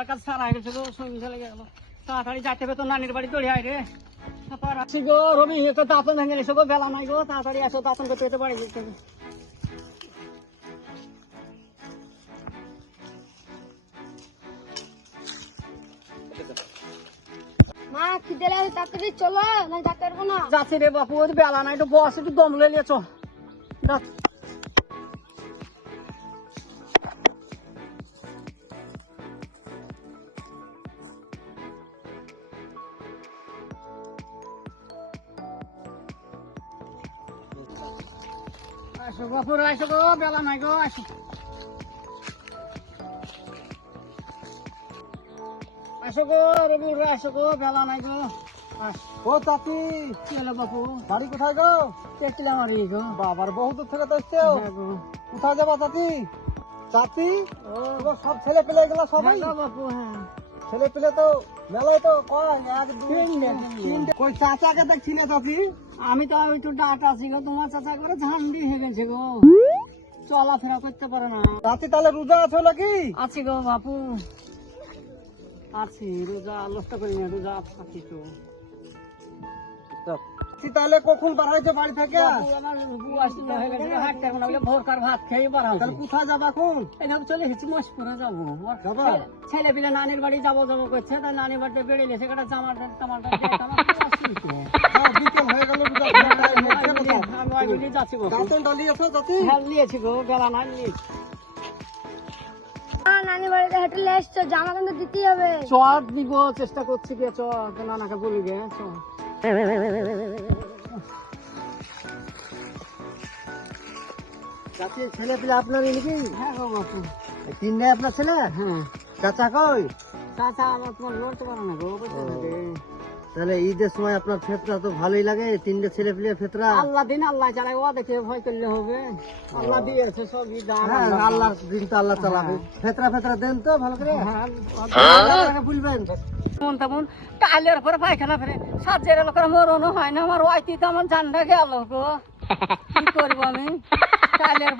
আমার কাছে সারা হয়ে গেছে গো, সঙ্গী চলে গেল। তাড়াতাড়ি যাইতে হবে তো নানির বাড়ি দৌড়ে আয় রে। আসছি গো রবি, তো দাঁতন ভেঙে এসো গো, বেলা নাই গো, তাড়াতাড়ি আসো, দাঁতন করতে যেতে পারি যেতে হবে। মা খিদে লাগে, তাড়াতাড়ি চলো, না যেতে পারবো না। যাচ্ছি রে বাপু, ওই বেলা নাই, একটু বস, একটু দম লে নিয়েছ। আসো বাপুর, আসো গো, বেলা নাই গো, আসো। আসো গো রবির, আসো গো, বেলা নাই গো। ও চাচি, কি হলো বাপু? বাড়ি কোথায় গো? দেখলাম আর এই গো। বাবার বহু দূর থেকে তো এসছো। হ্যাঁ গো। কোথায় যাবা চাচি? চাচি, ও তোমার সব ছেলে পেলে এগুলো সবাই? হ্যাঁ গো বাপু, হ্যাঁ। ছেলে পেলে তো মেলায় তো কয় এক দুই তিনটে। তিনটে। কই চাচাকে দেখছি না চাচি? আমি তো একটু ডাট আছি গো, তোমার চাচা করে ঝান্ডি হয়ে গেছে গো, চলাফেরা করতে পারে না। চাচি তাহলে রোজা আছো নাকি? আছি গো বাপু, আছি, রোজা নষ্ট করি না, রোজা আছি তো। চাচি তাহলে কখন বাড়াইছো বাড়ি থেকে? বাপু, আমার বয়স তো হয়ে গেছে, হাঁটতে পারবো না, বলে ভোরকার ভাত খেয়ে বাড়া তাহলে কোথায় যাবা এখন? এরকম চলে এসেছি, মশপুরে যাবো। যাবা? ছেলে পিলে নানির বাড়ি যাবো যাবো করছে, তাই নানির বাড়িতে বেড়েলে সেখানে জামার টামার বিকেল হয়ে গেল, আমি ওই বলি যাচ্ছি গো। দাঁতন ডালিয়েছো চাচি? হ্যাঁ নিয়েছি গো, বেলা না নিয়েছি। নানি বাড়িতে হেঁটে এসছো, জামা কিন্তু দিতেই হবে। চ দিব, চেষ্টা করছি গে, চ নানাকে বলি গে, চ। চাচি ছেলে পেলে আপনার নাকি? হ্যাঁ গো বাপু, তিনটে আপনার ছেলে? হ্যাঁ। চাচা কই? চাচা আমার তোমার লড়তে পারে না গো, বুঝতে থাকে। তাহলে ঈদের সময় আপনার ফেতরা তো ভালোই লাগে, তিনটে ছেলে পেলে ফেতরা। আল্লাহ দিন আল্লাহ চালায়, ও দেখে ভয় করলে হবে? আল্লাহ দিয়েছে সবই দান। হ্যাঁ, আল্লাহ দিন তো আল্লাহ চালাবে। ফেতরা ফেতরা দেন তো ভালো করে। হ্যাঁ, আল্লাহকে ভুলবেন। মন তেমন কালের পরে পায়খানা ফেরে সাজের লোকের মরণও হয় না, আমার ওয়াইতি তো আমার জানটা গেল গো, কি করবো আমি কালের